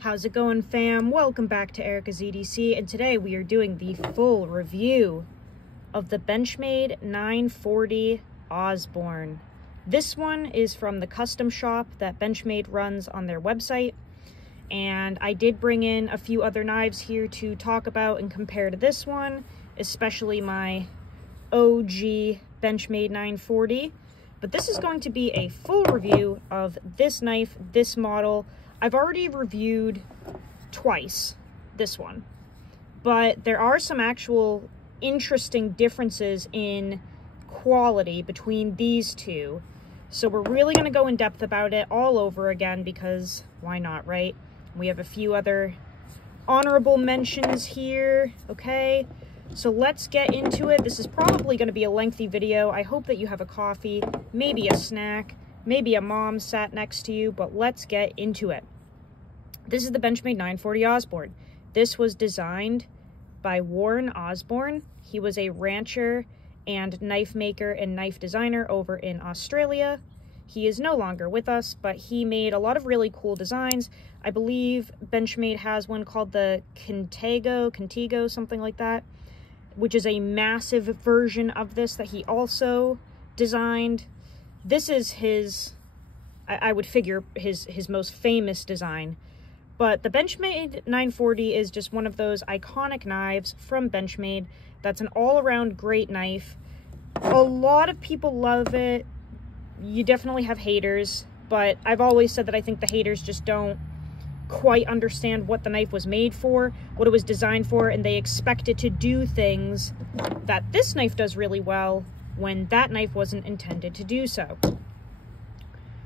How's it going, fam? Welcome back to Erica's EDC, and today we are doing the full review of the Benchmade 940 Osborne. This one is from the custom shop that Benchmade runs on their website, and I did bring in a few other knives here to talk about and compare to this one, especially my OG Benchmade 940. But this is going to be a full review of this knife, this model. I've already reviewed twice this one, but there are some actual interesting differences in quality between these two. So we're really going to go in depth about it all over again because why not, right? We have a few other honorable mentions here, okay? So let's get into it. This is probably going to be a lengthy video. I hope that you have a coffee, maybe a snack, maybe a mom sat next to you, but let's get into it. This is the Benchmade 940 Osborne. This was designed by Warren Osborne. He was a rancher and knife maker and knife designer over in Australia. He is no longer with us, but he made a lot of really cool designs. I believe Benchmade has one called the Contigo, something like that, which is a massive version of this that he also designed. This is his, I would figure, his most famous design. But the Benchmade 940 is just one of those iconic knives from Benchmade that's an all-around great knife. A lot of people love it. You definitely have haters, but I've always said that I think the haters just don't quite understand what the knife was made for, what it was designed for, and they expect it to do things that this knife does really well when that knife wasn't intended to do so.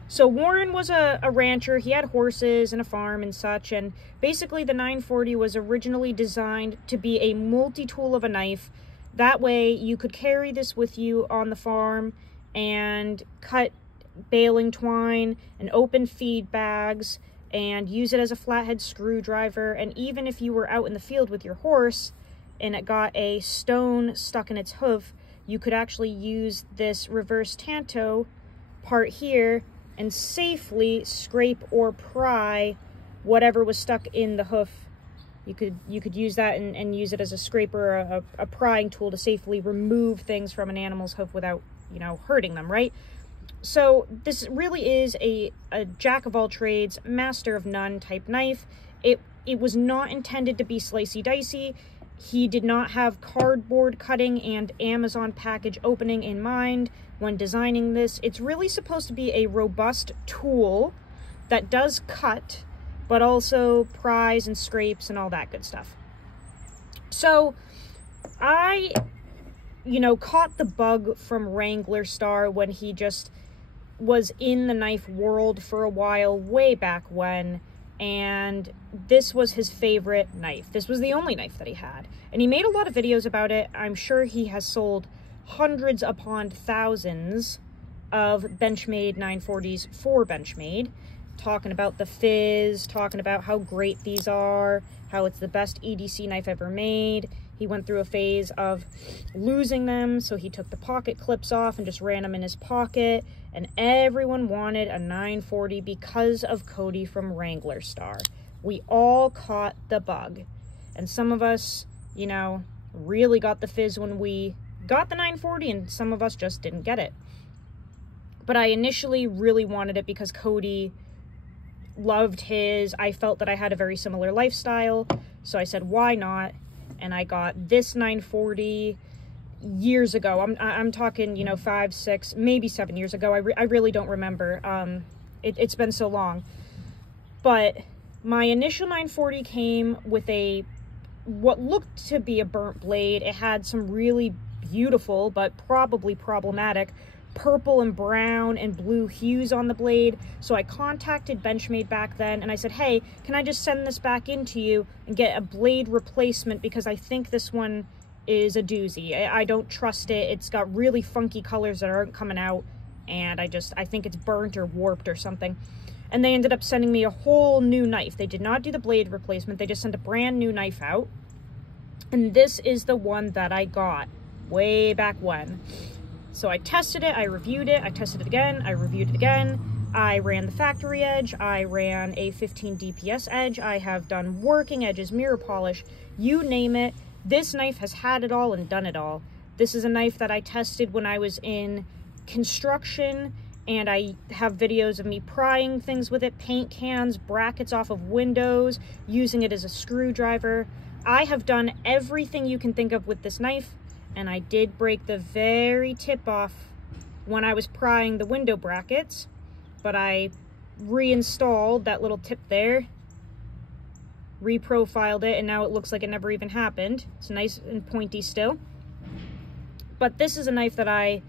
So Warren was a rancher. He had horses and a farm and such, and basically the 940 was originally designed to be a multi-tool of a knife. That way you could carry this with you on the farm and cut baling twine and open feed bags and use it as a flathead screwdriver. And even if you were out in the field with your horse and it got a stone stuck in its hoof, you could actually use this reverse tanto part here and safely scrape or pry whatever was stuck in the hoof. You could use that and use it as a scraper or a prying tool to safely remove things from an animal's hoof without, you know, hurting them, right? So this really is a jack of all trades, master of none type knife. It was not intended to be slicey dicey. He did not have cardboard cutting and Amazon package opening in mind when designing this. It's really supposed to be a robust tool that does cut, but also pries and scrapes and all that good stuff. So I, caught the bug from Wrangler Star when he just was in the knife world for a while, way back when, and this was his favorite knife. This was the only knife that he had, and he made a lot of videos about it. I'm sure he has sold hundreds upon thousands of Benchmade 940s for Benchmade, talking about the fizz, talking about how great these are, how it's the best EDC knife ever made. He went through a phase of losing them, so he took the pocket clips off and just ran them in his pocket, and everyone wanted a 940 because of Cody from Wrangler Star. We all caught the bug, and some of us, really got the fizz when we got the 940, and some of us just didn't get it. But I initially really wanted it because Cody loved his. I felt that I had a very similar lifestyle, so I said, why not? And I got this 940 years ago. I'm talking, 5, 6, maybe 7 years ago. I really don't remember. It's been so long. But my initial 940 came with what looked to be a burnt blade. It had some really beautiful, but probably problematic, purple and brown and blue hues on the blade. So I contacted Benchmade back then and I said, hey, can I just send this back into you and get a blade replacement, because I think this one is a doozy. I don't trust it. It's got really funky colors that aren't coming out, and I think it's burnt or warped or something. And they ended up sending me a whole new knife. They did not do the blade replacement. They just sent a brand new knife out. And this is the one that I got way back when. So I tested it, I reviewed it, I tested it again, I reviewed it again. I ran the factory edge, I ran a 15 DPS edge, I have done working edges, mirror polish, you name it. This knife has had it all and done it all. This is a knife that I tested when I was in construction, and I have videos of me prying things with it, paint cans, brackets off of windows, using it as a screwdriver. I have done everything you can think of with this knife, and I did break the very tip off when I was prying the window brackets, but I reinstalled that little tip there, reprofiled it, and now it looks like it never even happened. It's nice and pointy still. But this is a knife that I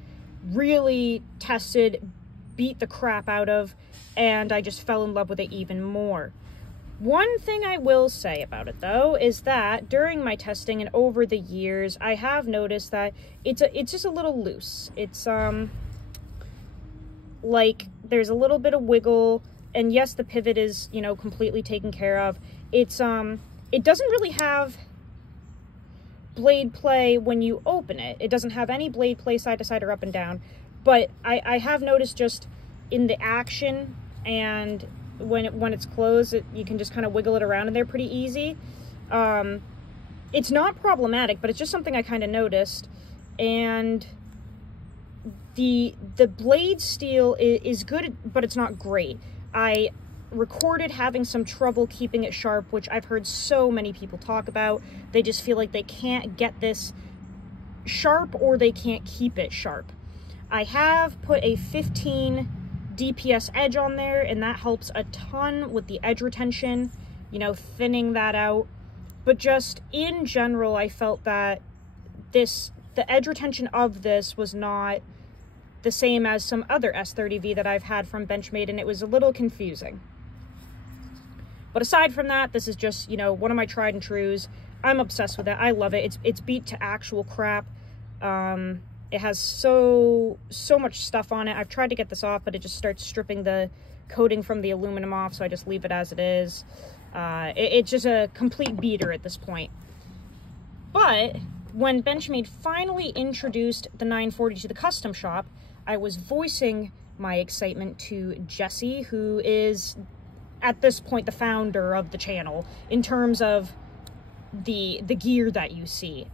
really tested, beat the crap out of, and I just fell in love with it even more. One thing I will say about it, though, is that during my testing and over the years, I have noticed that it's just a little loose. It's, like, there's a little bit of wiggle, and yes, the pivot is, you know, completely taken care of. It's, it doesn't really have blade play when you open it. It doesn't have any blade play side to side or up and down, but I have noticed just in the action and when it's closed, you can just kind of wiggle it around in there pretty easy. It's not problematic, but it's just something I kind of noticed. And the blade steel is good, but it's not great. I recorded having some trouble keeping it sharp, which I've heard so many people talk about. They just feel like they can't get this sharp or they can't keep it sharp. I have put a 15 DPS edge on there, and that helps a ton with the edge retention, you know, thinning that out. But just in general, I felt that the edge retention of this was not the same as some other S30V that I've had from Benchmade, and it was a little confusing. But aside from that, this is just, you know, one of my tried and trues. I'm obsessed with it. I love it. It's beat to actual crap. It has so much stuff on it. I've tried to get this off, but it just starts stripping the coating from the aluminum off, so I just leave it as it is. It's just a complete beater at this point. But when Benchmade finally introduced the 940 to the custom shop, I was voicing my excitement to Jesse, who is at this point the founder of the channel in terms of the gear that you see.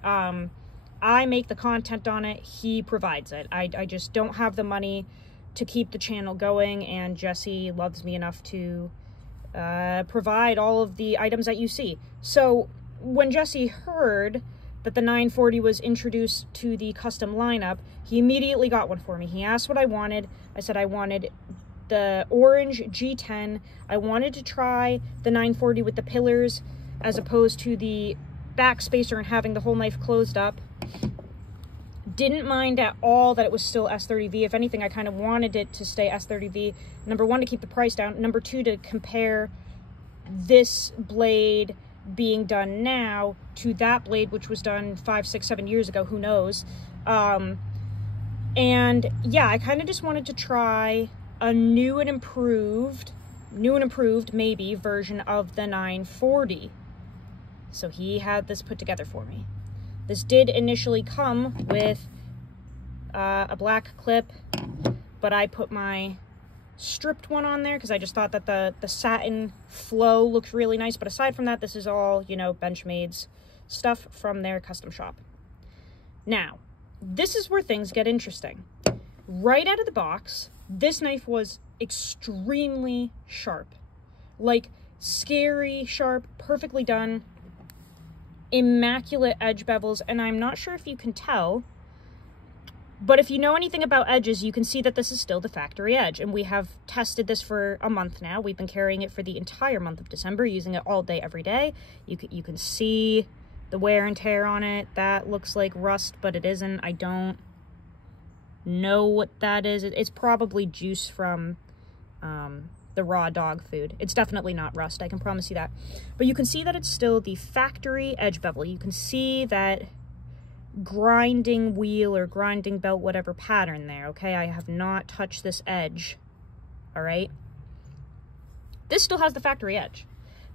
I make the content on it, he provides it. I just don't have the money to keep the channel going, and Jesse loves me enough to provide all of the items that you see. So when Jesse heard that the 940 was introduced to the custom lineup, he immediately got one for me. He asked what I wanted. I said I wanted the orange G10. I wanted to try the 940 with the pillars as opposed to the back spacer and having the whole knife closed up. Didn't mind at all that it was still S30V. If anything, I kind of wanted it to stay S30V. Number one, to keep the price down. Number two, to compare this blade being done now to that blade, which was done 5, 6, 7 years ago. Who knows? And yeah, I kind of just wanted to try a new and improved maybe version of the 940. So he had this put together for me. This did initially come with a black clip, but I put my stripped one on there because I just thought that the satin flow looked really nice. But aside from that, this is all, you know, Benchmade's stuff from their custom shop. Now, this is where things get interesting. Right out of the box, this knife was extremely sharp. Like, scary sharp, perfectly done, immaculate edge bevels, and I'm not sure if you can tell, but if you know anything about edges, you can see that this is still the factory edge, and we have tested this for a month now. We've been carrying it for the entire month of December, using it all day, every day. You can see the wear and tear on it. That looks like rust, but it isn't. I don't know what that is. It's probably juice from the raw dog food. It's definitely not rust, I can promise you that. But you can see that it's still the factory edge bevel. You can see that grinding wheel or grinding belt, whatever pattern there, okay? I have not touched this edge, all right? This still has the factory edge.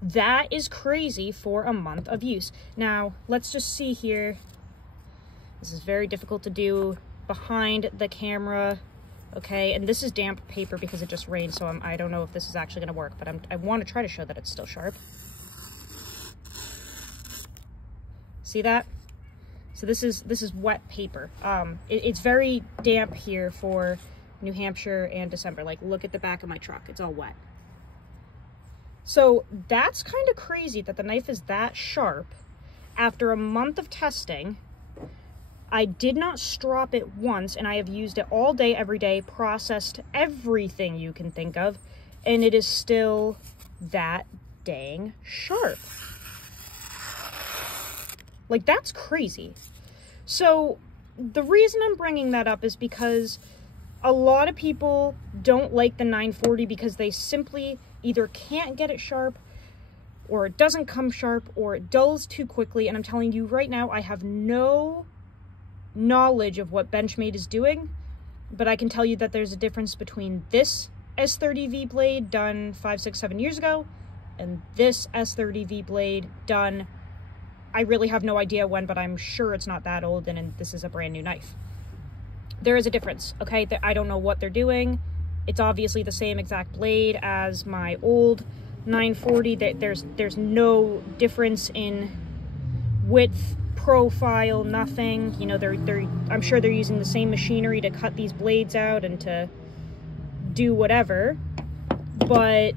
That is crazy for a month of use. Now, let's just see here. This is very difficult to do behind the camera okay? And this is damp paper because it just rained, so I don't know if this is actually going to work, but I want to try to show that it's still sharp. See that? So this is wet paper. It's very damp here for New Hampshire and December. Like, look at the back of my truck. It's all wet. So that's kind of crazy that the knife is that sharp. After a month of testing, I did not strop it once, and I have used it all day, every day, processed everything you can think of, and it is still that dang sharp. Like, that's crazy. So the reason I'm bringing that up is because a lot of people don't like the 940 because they simply either can't get it sharp, or it doesn't come sharp, or it dulls too quickly. And I'm telling you right now, I have no knowledge of what Benchmade is doing, but I can tell you that there's a difference between this S30V blade done 5, 6, 7 years ago and this S30V blade done, I really have no idea when, but I'm sure it's not that old, and this is a brand new knife. There is a difference, okay? I don't know what they're doing. It's obviously the same exact blade as my old 940. There's no difference in width, profile, nothing. You know, I'm sure they're using the same machinery to cut these blades out and to do whatever, but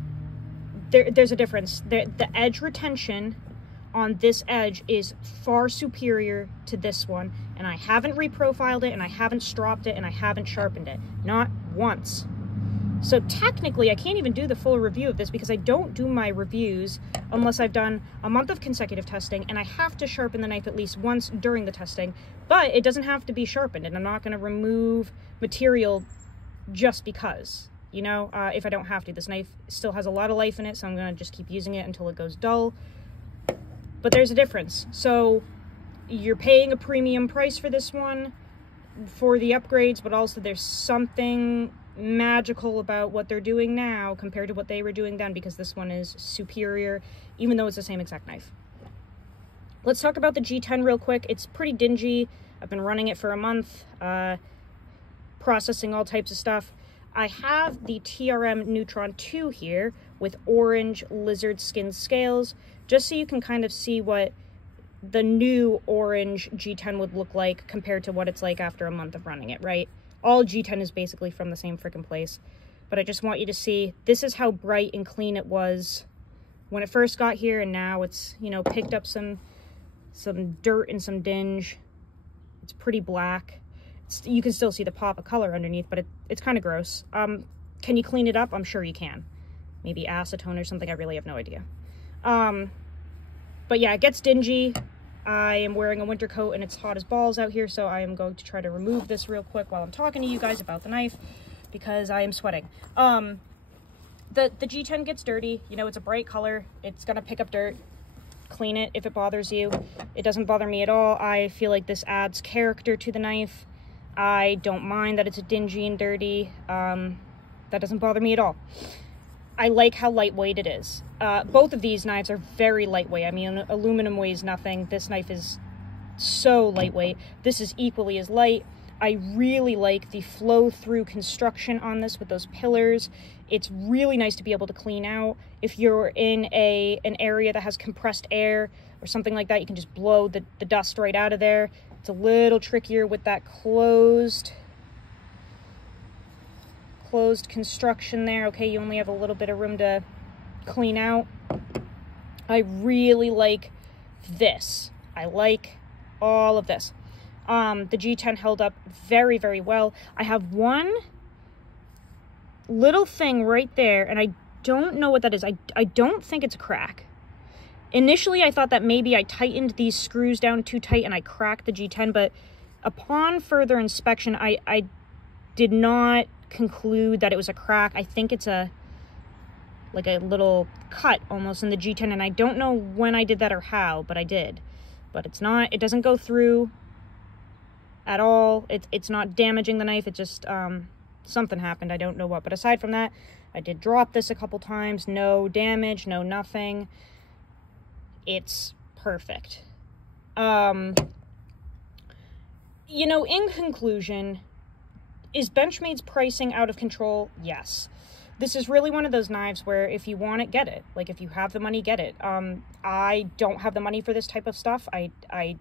there's a difference. The edge retention on this edge is far superior to this one, and I haven't reprofiled it, and I haven't stropped it, and I haven't sharpened it. Not once. So technically, I can't even do the full review of this because I don't do my reviews unless I've done a month of consecutive testing, and I have to sharpen the knife at least once during the testing, but it doesn't have to be sharpened, and I'm not going to remove material just because, you know, if I don't have to. This knife still has a lot of life in it, so I'm going to just keep using it until it goes dull. But there's a difference. So you're paying a premium price for this one for the upgrades, but also there's something magical about what they're doing now compared to what they were doing then, because this one is superior, even though it's the same exact knife. Let's talk about the G10 real quick. It's pretty dingy. I've been running it for a month, processing all types of stuff. I have the TRM Neutron 2 here with orange lizard skin scales, just so you can kind of see what the new orange G10 would look like compared to what it's like after a month of running it, right? All G10 is basically from the same freaking place, but I just want you to see, this is how bright and clean it was when it first got here, and now it's, you know, picked up some dirt and some dinge. It's pretty black. You can still see the pop of color underneath, but it's kind of gross. Can you clean it up? I'm sure you can. Maybe acetone or something, I really have no idea. But yeah, it gets dingy. I am wearing a winter coat and it's hot as balls out here, so I am going to try to remove this real quick while I'm talking to you guys about the knife because I am sweating. The G10 gets dirty. You know, it's a bright color. It's gonna pick up dirt. Clean it if it bothers you. It doesn't bother me at all. I feel like this adds character to the knife. I don't mind that it's dingy and dirty. That doesn't bother me at all. I like how lightweight it is. Both of these knives are very lightweight. I mean, aluminum weighs nothing. This knife is so lightweight. This is equally as light. I really like the flow-through construction on this with those pillars. It's really nice to be able to clean out. If you're in an area that has compressed air or something like that, you can just blow the dust right out of there. It's a little trickier with that closed construction there. Okay, you only have a little bit of room to clean out. I really like this. I like all of this. The G10 held up very, very well. I have one little thing right there, and I don't know what that is. I don't think it's a crack. Initially, I thought that maybe I tightened these screws down too tight and I cracked the G10, but upon further inspection, I did not conclude that it was a crack. I think it's like a little cut almost in the G10, and I don't know when I did that or how, but I did. But it's not, it doesn't go through at all. It's not damaging the knife. It just, something happened. I don't know what. But aside from that, I did drop this a couple times. No damage, no nothing. It's perfect. You know, in conclusion, Is Benchmade's pricing out of control? Yes. This is really one of those knives where if you want it, get it. Like, if you have the money, get it. I don't have the money for this type of stuff. I'm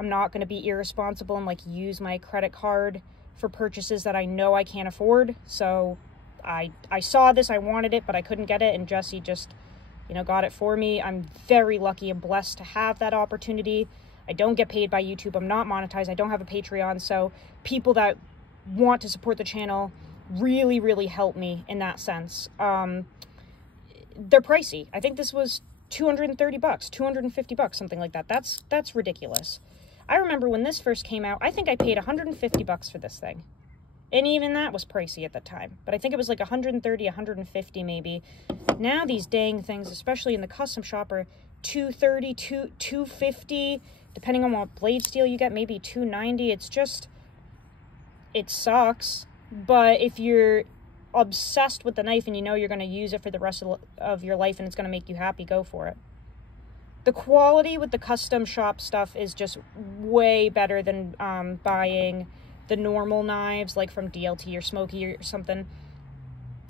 not going to be irresponsible and, like, use my credit card for purchases that I know I can't afford. So I saw this, I wanted it, but I couldn't get it, and Jesse just, you know, got it for me. I'm very lucky and blessed to have that opportunity. I don't get paid by YouTube. I'm not monetized. I don't have a Patreon. So people that want to support the channel really, really help me in that sense. They're pricey. I think this was $230, $250, something like that. That's ridiculous. I remember when this first came out, I think I paid $150 for this thing. And even that was pricey at the time. But I think it was like $130, $150 maybe. Now these dang things, especially in the custom shop, are $230, $250, depending on what blade steel you get, maybe $290. It's just, it sucks. But if you're obsessed with the knife and you know you're going to use it for the rest of your life and it's going to make you happy, go for it. The quality with the custom shop stuff is just way better than buying the normal knives, like from DLT or Smokey or something.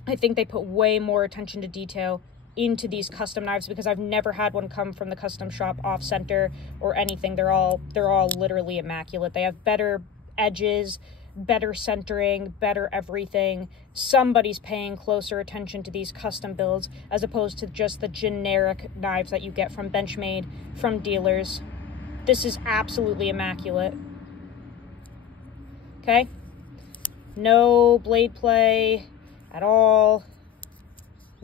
I think they put way more attention to detail into these custom knives because I've never had one come from the custom shop off center or anything. They're all literally immaculate. They have better edges, better centering, better everything. Somebody's paying closer attention to these custom builds as opposed to just the generic knives that you get from Benchmade, from dealers. This is absolutely immaculate. Okay? No blade play at all.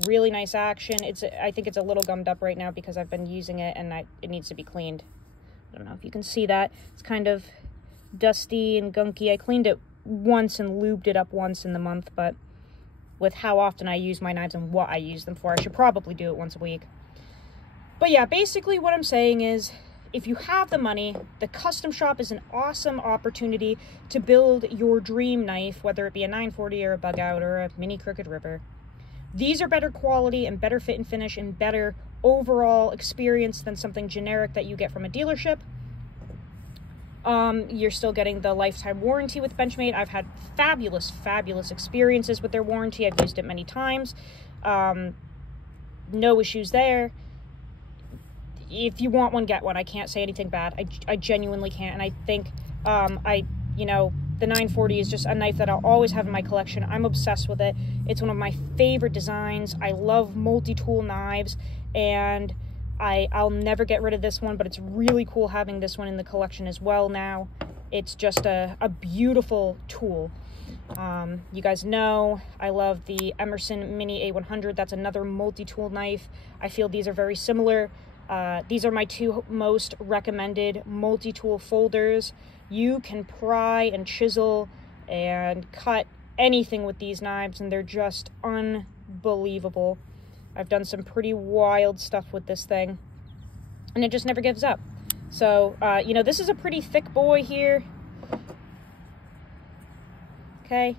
Really nice action. I think it's a little gummed up right now because I've been using it and it needs to be cleaned. I don't know if you can see that. It's kind of dusty and gunky. I cleaned it once and lubed it up once in the month, but with how often I use my knives and what I use them for, I should probably do it once a week. But yeah, basically what I'm saying is, if you have the money, the custom shop is an awesome opportunity to build your dream knife, whether it be a 940 or a bug out or a mini crooked river. These are better quality and better fit and finish and better overall experience than something generic that you get from a dealership. You're still getting the lifetime warranty with Benchmade. I've had fabulous, fabulous experiences with their warranty. I've used it many times. No issues there. If you want one, get one. I can't say anything bad. I genuinely can't. And I think, you know, the 940 is just a knife that I'll always have in my collection. I'm obsessed with it. It's one of my favorite designs. I love multi-tool knives, and I'll never get rid of this one, but it's really cool having this one in the collection as well now. It's just a beautiful tool. You guys know I love the Emerson Mini A100. That's another multi-tool knife. I feel these are very similar. These are my two most recommended multi-tool folders. You can pry and chisel and cut anything with these knives, and they're just unbelievable. I've done some pretty wild stuff with this thing, and it just never gives up. So, you know, this is a pretty thick boy here. Okay,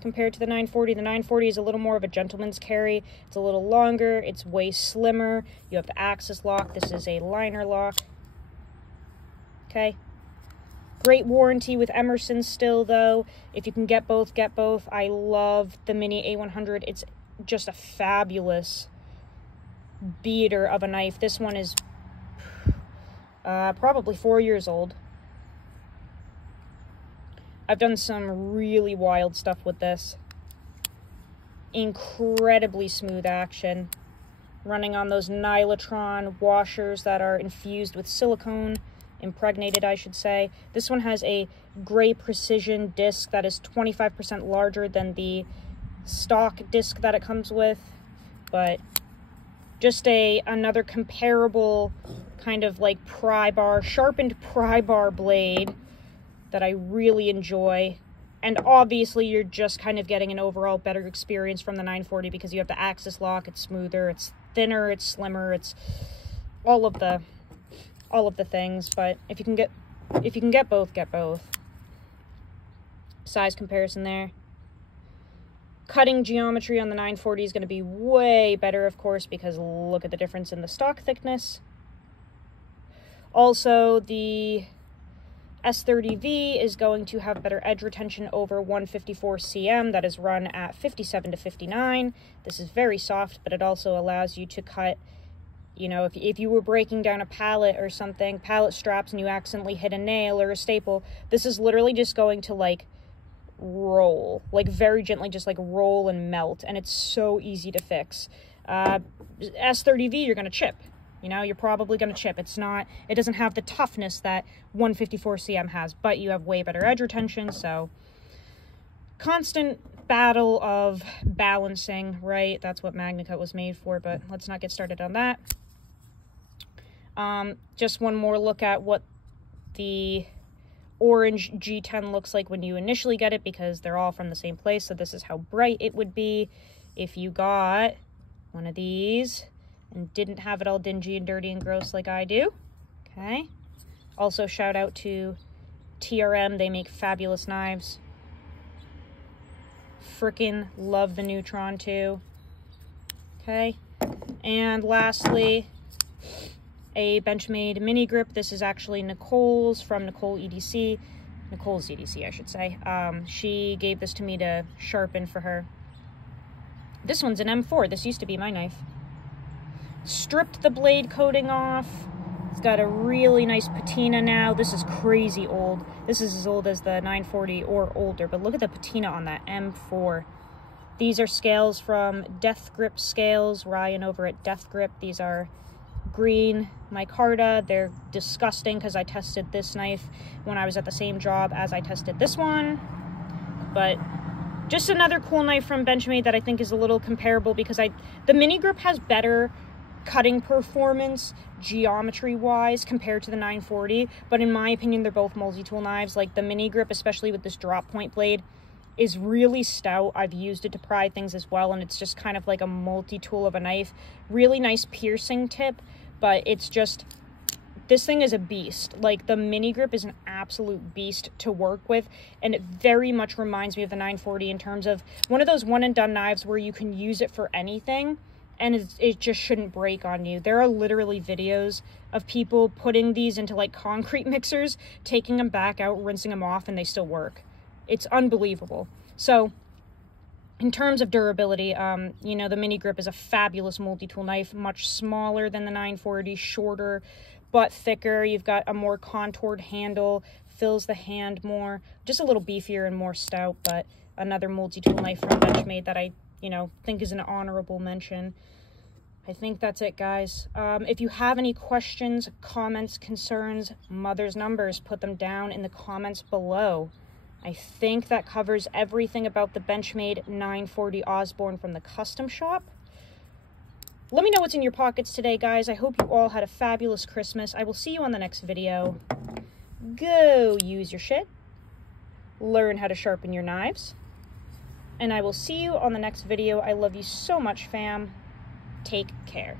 compared to the 940. The 940 is a little more of a gentleman's carry. It's a little longer. It's way slimmer. You have the axis lock. This is a liner lock. Okay. Great warranty with Emerson still, though. If you can get both, get both. I love the Mini A100. It's just a fabulous beater of a knife. This one is probably 4 years old. I've done some really wild stuff with this. Incredibly smooth action. Running on those Nylotron washers that are infused with silicone. Impregnated, I should say. This one has a gray precision disc that is 25% larger than the stock disc that it comes with, but just another comparable kind of like pry bar, sharpened pry bar blade that I really enjoy. And obviously you're just kind of getting an overall better experience from the 940 because you have the axis lock. It's smoother, it's thinner, it's slimmer, it's all of the things. But if you can get both, get both. Size comparison there. Cutting geometry on the 940 is going to be way better, of course, because look at the difference in the stock thickness. Also, the S30V is going to have better edge retention over 154 cm. That is run at 57 to 59. This is very soft, but it also allows you to cut, you know, if you were breaking down a pallet or something, pallet straps, and you accidentally hit a nail or a staple, this is literally just going to, like, roll, like, very gently, just, like, roll and melt, and it's so easy to fix. S30V, you're going to chip. You know, you're probably going to chip. It doesn't have the toughness that 154 cm has, but you have way better edge retention, so constant battle of balancing, right? That's what MagnaCut was made for, but let's not get started on that. Just one more look at what the orange G10 looks like when you initially get it, because they're all from the same place, so this is how bright it would be if you got one of these and didn't have it all dingy and dirty and gross like I do. Okay. Also, shout out to TRM. They make fabulous knives. Frickin' love the Neutron too. Okay. And lastly, a Benchmade mini grip. This is actually Nicole's, from Nicole's EDC, I should say. She gave this to me to sharpen for her. This one's an M4. This used to be my knife. Stripped the blade coating off. It's got a really nice patina now. This is crazy old. This is as old as the 940 or older, but look at the patina on that M4. These are scales from Death Grip Scales, Ryan over at Death Grip. These are green micarta. They're disgusting because I tested this knife when I was at the same job as I tested this one. But just another cool knife from Benchmade that I think is a little comparable, because the mini grip has better cutting performance geometry wise compared to the 940, but in my opinion they're both multi-tool knives. Like the mini grip, especially with this drop point blade, is really stout. I've used it to pry things as well, and it's just kind of like a multi-tool of a knife. Really nice piercing tip, but it's just, this thing is a beast. Like the mini grip is an absolute beast to work with, and it very much reminds me of the 940 in terms of one of those one and done knives where you can use it for anything and it just shouldn't break on you. There are literally videos of people putting these into like concrete mixers, taking them back out, rinsing them off, and they still work. It's unbelievable. So in terms of durability, you know, the mini grip is a fabulous multi-tool knife, much smaller than the 940, shorter but thicker. You've got a more contoured handle, fills the hand more, just a little beefier and more stout, but another multi-tool knife from Benchmade that I, you know, think is an honorable mention. I think that's it, guys. If you have any questions, comments, concerns, mother's numbers, put them down in the comments below. I think that covers everything about the Benchmade 940 Osborne from the custom shop. Let me know what's in your pockets today, guys. I hope you all had a fabulous Christmas. I will see you on the next video. Go use your shit. Learn how to sharpen your knives. And I will see you on the next video. I love you so much, fam. Take care.